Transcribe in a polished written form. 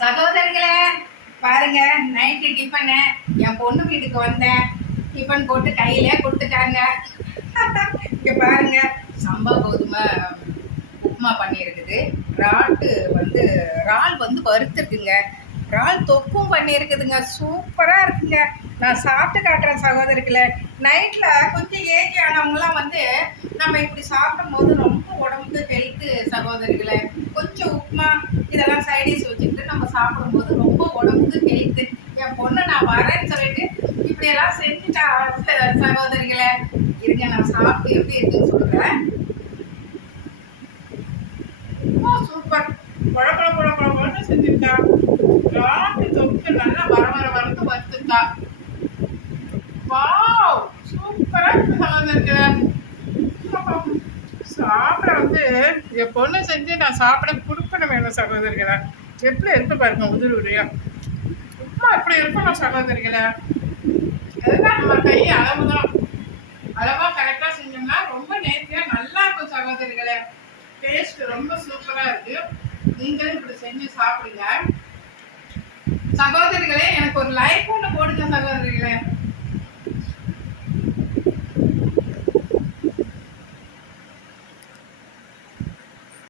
சகோதரிகளே பாருங்க, night tiffin என் பொண்ணு வீட்டுக்கு வந்தேன். டிஃபன் போட்டு கையிலே கொடுத்துட்டாங்க. இங்கே பாருங்க, சம்பா கோதுமை உப்புமா பண்ணியிருக்குது. இறால் வந்து வறுத்துருக்குங்க. இறால் தொக்கும் பண்ணியிருக்குதுங்க. சூப்பராக இருக்குங்க. நான் சாப்பிட்டு காட்டுறேன் சகோதரிகளை. நைட்டில் கொஞ்சம் ஏஜ் ஆனவங்களாம் வந்து நம்ம இப்படி சாப்பிடும் போது ரொம்ப உடம்புக்கு ஹெல்த்து சகோதரிகளை. கொஞ்சம் உப்புமா இதெல்லாம் சைடிஷ் வச்சுக்கிட்டு நம்ம சாப்பிடும்போது ரொம்ப உடம்புக்கு ஹெல்த்து. என் பொண்ணு நான் வரேன்னு சொல்லிட்டு இப்படியெல்லாம் செஞ்சுட்டா சகோதரிகளை. இருங்க, நான் சாப்பிட்டு எப்படி இருக்குன்னு சொல்கிறேன். சூப்பர். குழப்பம் செஞ்சுருக்கா. ராட்டு தொட்டு நல்லா வறுத்து வறுத்துக்கா. வாவ், சூப்பரா இருக்கு சகோதரிகளே. சாப்பிட வந்து என் பொண்ணு செஞ்சு நான் சாப்பிட கொடுக்கணும் வேணும் சகோதரிகளை. எப்படி இருக்கு பாருங்க, உதிரி உதிரியா. உப்புமா எப்படி இருக்கணும் சகோதரிகளை. அதுதான் நம்ம கை அளவு தான். அளவாக கரெக்டாக செஞ்சோம்னா ரொம்ப நேர்த்தியாக நல்லா இருக்கும் சகோதரிகளை. டேஸ்ட் ரொம்ப சூப்பரா இருக்கு. நீங்களும் இப்படி செஞ்சு சாப்பிடுங்க சகோதரிகளே. எனக்கு ஒரு லைக் ஒன்று போடுங்க சகோதரிகளே.